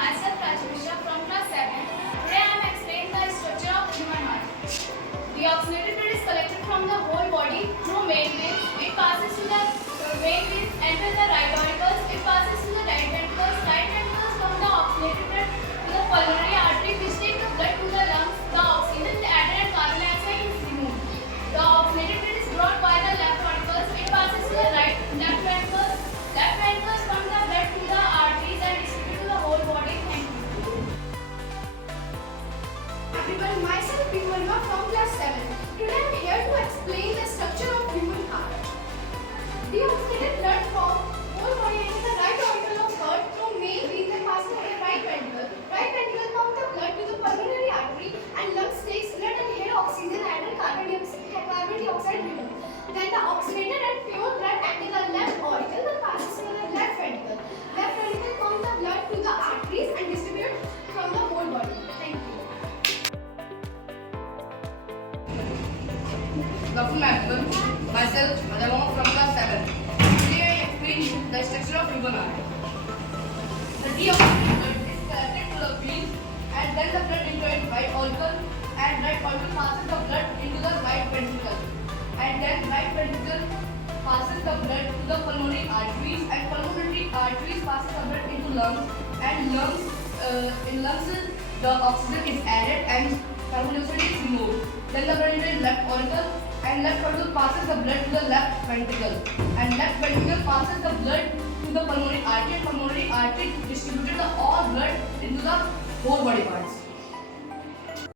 myself Rajvisha from class 7. Today I am explaining the structure of human heart. The oxygenated blood is collected from the whole body through main veins. It passes to the main veins, enters the right auricles. It passes to the right ventricles. Right ventricles from the oxygenated blood to the pulmonary artery, which take the blood to the lungs. The oxygen, the added and carbon dioxide is removed. The oxygenated blood is brought by the left auricles. It passes to the left ventricles. Left ventricles pump the blood to the arteries and distribute to the whole body. Thank you. Everyone, myself Bimolva from class 7. Today I am here to explain the structure of human heart. Deoxygenated blood from whole body enters the right auricle of heart through main veins and passes to the right ventricle. Right ventricle pumps the blood to the pulmonary artery and lungs takes blood and air, oxygen and carbon dioxide removed. Then the oxygenated and pure blood enters the left auricle that passes to the left ventricle. Left ventricle pumps the blood to the arteries and distributes from the whole body. Thank you. Dr. Maxwell, myself, Madhavan from class 7. Today I explain the structure of human heart. The deoxygenated blood is collected to the vein and then the blood into its right auricle and right auricle passes the blood into the right ventricle and then right ventricle passes the blood to the pulmonary arteries and pulmonary arteries passes the blood into lungs and in lungs the oxygen is added and carbon dioxide is removed. Then the blood into left auricle and left auricle passes the blood to the left ventricle and left ventricle passes the blood to the pulmonary artery and pulmonary artery distributed the all blood into the whole body parts.